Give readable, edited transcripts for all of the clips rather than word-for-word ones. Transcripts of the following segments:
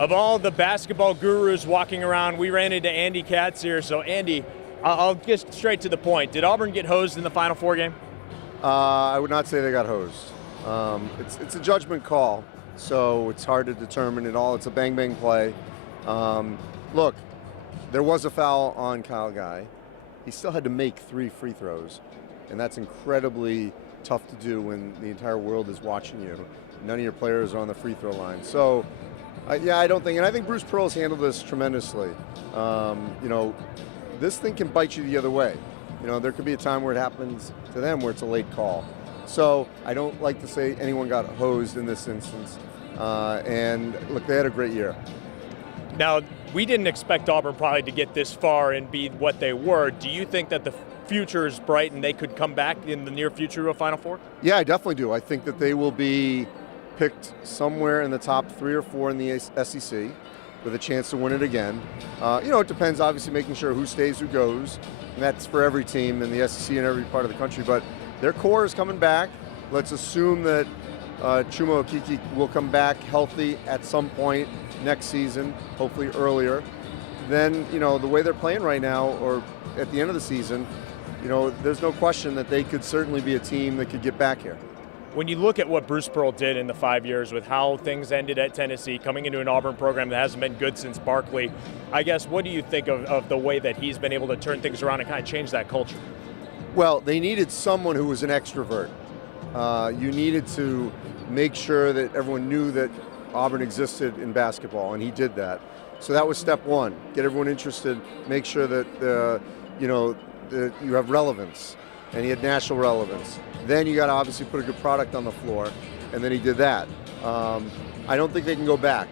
Of all the basketball gurus walking around, we ran into Andy Katz here. So, Andy, I'll get straight to the point. Did Auburn get hosed in the Final Four game? I would not say they got hosed. It's a judgment call, so it's hard to determine it all. It's a bang-bang play. Look, there was a foul on Kyle Guy. He still had to make 3 free throws, and that's incredibly tough to do when the entire world is watching you. None of your players are on the free throw line. So, yeah, I don't think, and I think Bruce Pearl's handled this tremendously. This thing can bite you the other way. There could be a time where it happens to them where it's a late call. So I don't like to say anyone got hosed in this instance. And look, they had a great year. Now, we didn't expect Auburn probably to get this far and be what they were. Do you think that the future is bright and they could come back in the near future to a Final Four? Yeah, I definitely do. I think that they will be picked somewhere in the top 3 or 4 in the SEC with a chance to win it again. It depends, obviously, making sure who stays, who goes. And that's for every team in the SEC and every part of the country. But their core is coming back. Let's assume that Chuma Okeke will come back healthy at some point next season, hopefully earlier. Then, the way they're playing right now, or at the end of the season, there's no question that they could certainly be a team that could get back here. When you look at what Bruce Pearl did in the 5 years with how things ended at Tennessee, coming into an Auburn program that hasn't been good since Barkley, I guess, what do you think of the way that he's been able to turn things around and kind of change that culture? Well, they needed someone who was an extrovert. You needed to make sure that everyone knew that Auburn existed in basketball, and he did that. So that was step one, get everyone interested, make sure that, you have relevance, and he had national relevance. Then you got to obviously put a good product on the floor, and then he did that. I don't think they can go back.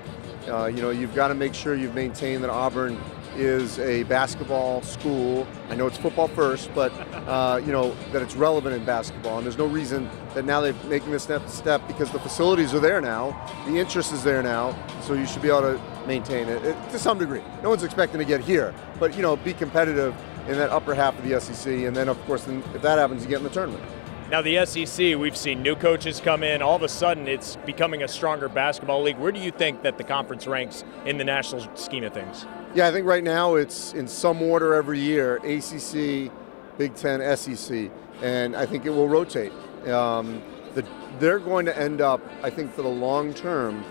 You've got to make sure you've maintained that Auburn is a basketball school. I know it's football first, but that it's relevant in basketball. And there's no reason that now they're making this step because the facilities are there now, the interest is there now, so you should be able to maintain it to some degree. No one's expecting to get here, but be competitive in that upper half of the SEC, and then of course, if that happens, you get in the tournament. Now the SEC, we've seen new coaches come in. All of a sudden, it's becoming a stronger basketball league. Where do you think that the conference ranks in the national scheme of things? Yeah, I think right now it's in some order every year, ACC, Big Ten, SEC, and I think it will rotate. They're going to end up, I think for the long term,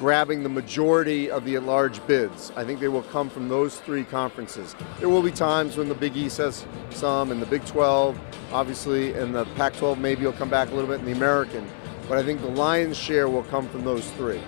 grabbing the majority of the at-large bids. I think they will come from those 3 conferences. There will be times when the Big East has some, and the Big 12, obviously, and the Pac-12 maybe will come back a little bit in the American. But I think the lion's share will come from those 3.